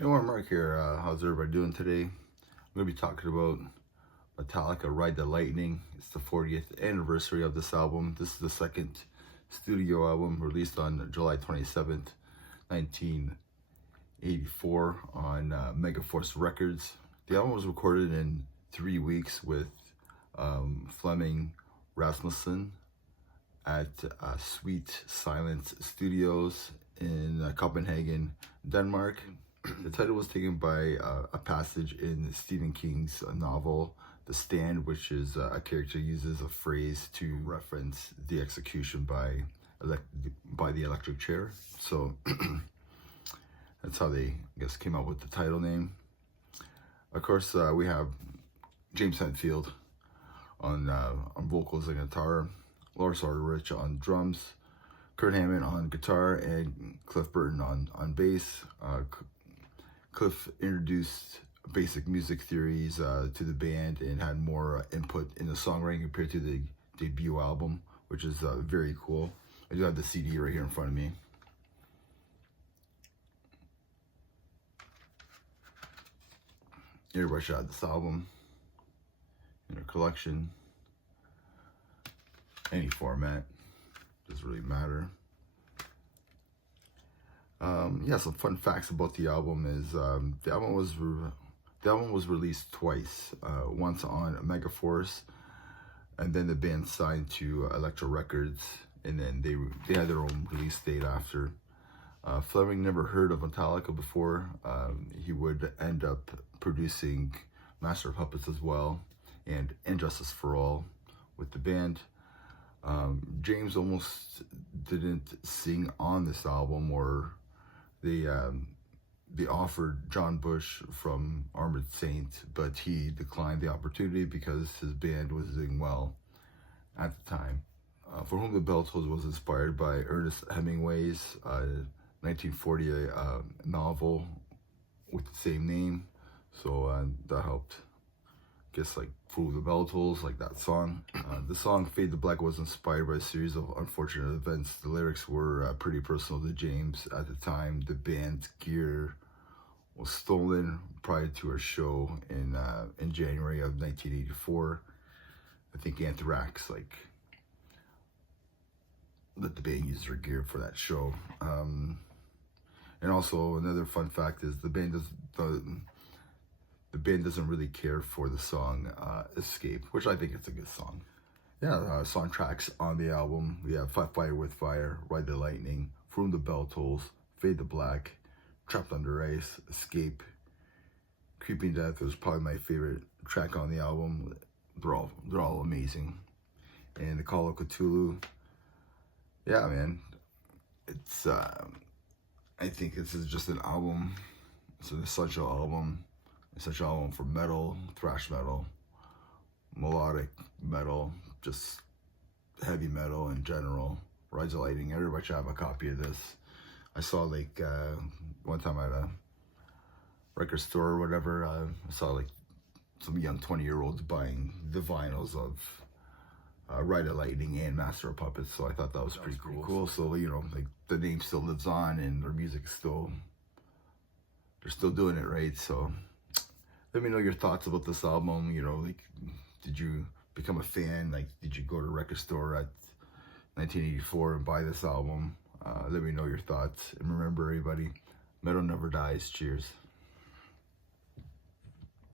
Hey, Mark here. How's everybody doing today? I'm going to be talking about Metallica Ride the Lightning. It's the 40th anniversary of this album. This is the second studio album released on July 27th, 1984 on Megaforce Records. The album was recorded in 3 weeks with Fleming Rasmussen at Sweet Silence Studios in Copenhagen, Denmark. The title was taken by a passage in Stephen King's novel, The Stand, which is a character uses a phrase to reference the execution by the electric chair. So that's how they, I guess, came up with the title name. Of course, we have James Hetfield on vocals and guitar, Lars Ulrich on drums, Kurt Hammond on guitar, and Cliff Burton on bass. Cliff introduced basic music theories to the band and had more input in the songwriting compared to the debut album, which is very cool. I do have the CD right here in front of me. Everybody should have this album in their collection. Any format, doesn't really matter. Yeah, some fun facts about the album is the album was released twice. Once on Megaforce, and then the band signed to Elektra Records, and then they had their own release date after. Fleming never heard of Metallica before. He would end up producing Master of Puppets as well, and Injustice for All with the band. James almost didn't sing on this album, or they offered John Bush from Armored Saint, but he declined the opportunity because his band was doing well at the time. For Whom the Bell Tolls was inspired by Ernest Hemingway's 1940 novel with the same name, so that helped. Guess like For Whom the Bell Tolls, like that song. The song Fade to Black was inspired by a series of unfortunate events. The lyrics were pretty personal to James at the time. The band's gear was stolen prior to a show in January of 1984. I think Anthrax let the band use their gear for that show. And also another fun fact is the band doesn't really care for the song Escape, which I think it's a good song. Yeah, song tracks on the album. We have Fight Fire with Fire, Ride the Lightning, For Whom the Bell Tolls, Fade to Black, Trapped Under Ice, Escape, Creeping Death was probably my favorite track on the album. They're all amazing. And The Call of Cthulhu. Yeah, man. It's I think this is just an album. It's an essential album. Essential album for metal, thrash metal, melodic metal, just heavy metal in general. Rides the Lightning. Everybody should have a copy of this. I saw one time at a record store or whatever, I saw some young 20-year-olds buying the vinyls of Ride the Lightning and Master of Puppets, so I thought that was pretty cool. So, the name still lives on and their music is they're still doing it, right? So let me know your thoughts about this album. Did you become a fan? Did you go to a record store at 1984 and buy this album? Let me know your thoughts. And remember, everybody, metal never dies. Cheers.